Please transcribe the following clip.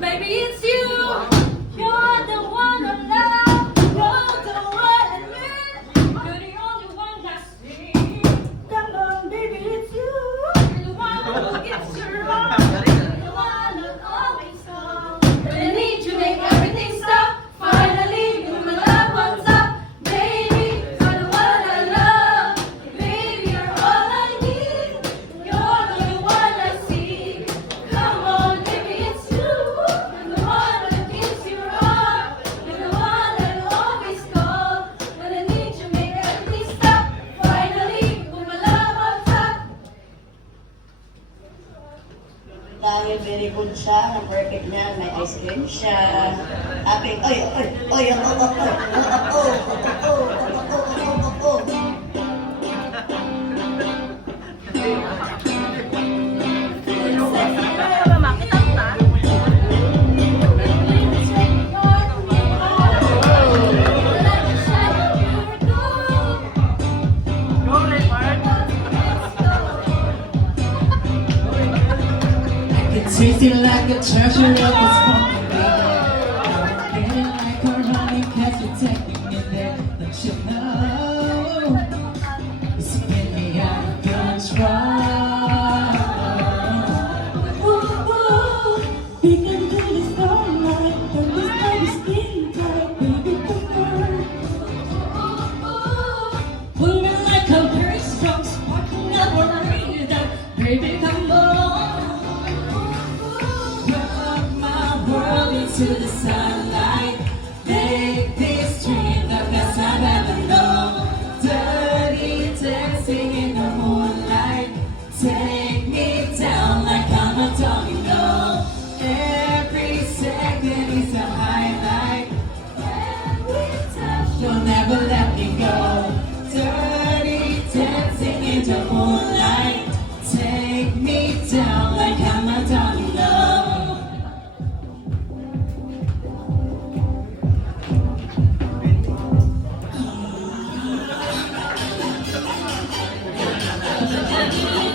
Baby, it's you. You're the one I love. You're the one I need. You're the only one I see. Come on, baby, it's you. You're the one who gets you wrong. You're the one that always calls. When I need you, make everything stop. Finally, you my love what's up. Baby, you're the one I love. Baby, you're all I need. You're the only one I see. Come on, baby, it's you. You're the one that gives you wrong. You're the one I always call. When I need you, make everything stop. Finally, you my love what's up. Dahil very good siya, ang perfect niya, may ice cream siya. Aping, oy, oy, oy, oh, oh, oh, oh, oh, oh, oh, oh, It tasted like a treasure of the smoking baby. Feeling like a honey cause you're taking me there. Don't you know? You spin me out of control. We can do this all night. Don't this baby skin tight, baby, come on. Moving like a very strong sparking up or bring down, baby, come on. To the sunlight, make this dream the best I've ever known. Dirty dancing in the moonlight, take me down like I'm a domino. Every second is a highlight. When we touch, you'll never let me go. Dirty dancing in the moonlight, take me down like I'm a domino. Baby,